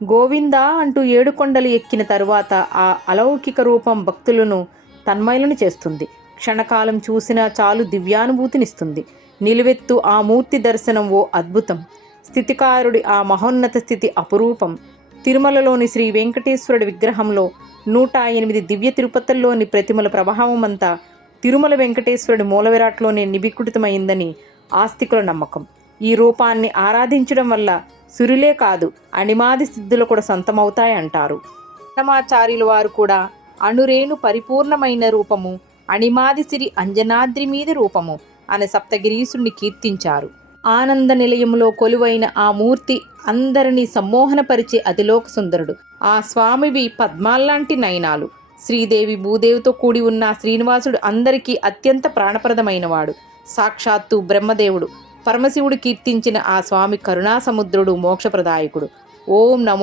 గోవిందా అంటూ ఏడుకొండలు ఎక్కిన తరువాత ఆ అలౌకిక రూపం భక్తులను తన్మయులను చేస్తుంది. క్షణకాలం చూసినా చాలు దివ్యానుభూతినిస్తుంది. నిలువెత్తు ఆ మూర్తి దర్శనం ఓ అద్భుతం. స్థితికారుడి ఆ మహోన్నత స్థితి అపురూపం. తిరుమలలోని శ్రీ వెంకటేశ్వరుడి విగ్రహంలో 108 దివ్య తిరుపతుల్లోని ప్రతిమల ప్రభావమంతా తిరుమల వెంకటేశ్వరుడి మూలవిరాట్లోనే నిబికుడితమైందని ఆస్తికుల నమ్మకం. ఈ రూపాన్ని ఆరాధించడం వల్ల సురులే కాదు, అణిమాది సిద్ధులు కూడా సొంతమవుతాయంటారు. అన్నమాచార్యుల వారు కూడా అణురేణు పరిపూర్ణమైన రూపము, అణిమాది సిరి అంజనాద్రి మీద రూపము అనే సప్తగిరీసుని కీర్తించారు. ఆనంద నిలయంలో కొలువైన ఆ మూర్తి అందరినీ సమ్మోహనపరిచే అతిలోక సుందరుడు. ఆ స్వామివి పద్మాల్లాంటి నయనాలు. శ్రీదేవి భూదేవితో కూడి ఉన్న శ్రీనివాసుడు అందరికీ అత్యంత ప్రాణప్రదమైనవాడు. సాక్షాత్తు బ్రహ్మదేవుడు పరమశివుడు కీర్తించిన ఆ స్వామి కరుణాసముద్రుడు, మోక్షప్రదాయకుడు. ఓం నమో